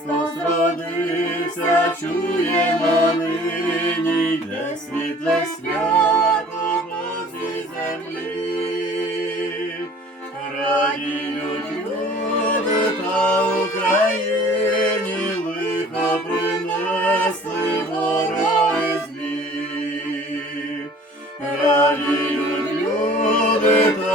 Христос родився, чуємо нині, йде світле свято по цій землі, раді люди та Україні лихо принесли вороги злі, раді люди та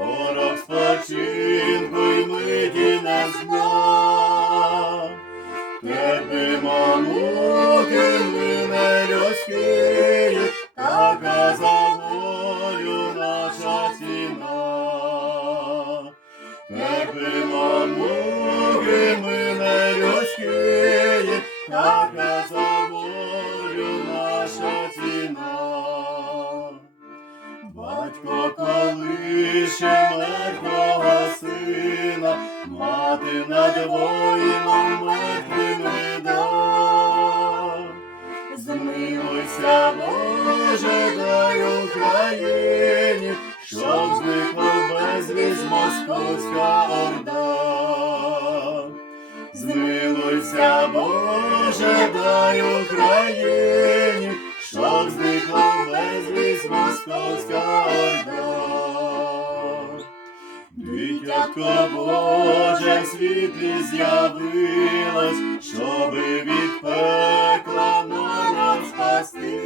ворог спочинку мати над воїном мертвим вида. Змилуйся, Боже, дай Україні, щоб зникла безвість московська орда. Змилуйся, Боже, дай Україні, щоб зникла безвість московська. Дитятко Боже в світлі з'явилось, щоби від пекла народ спасти.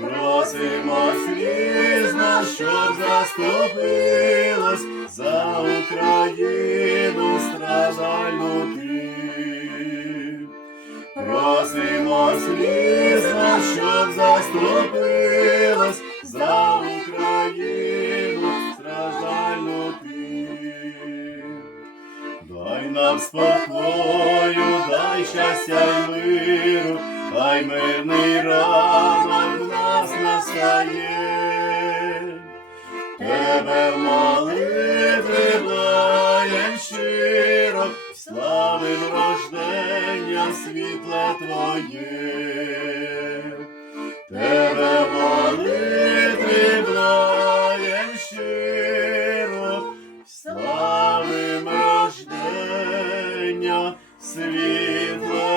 Просимо слізно, щоб заступилось за Україну страждальну ти. Просимо слізно, щоб заступилось за Дай нам спокою, дай щастя й миру, хай мирний ранок в нас настає. Тебе молитви благаєм щиро, славим рождення світле Твоє. світло.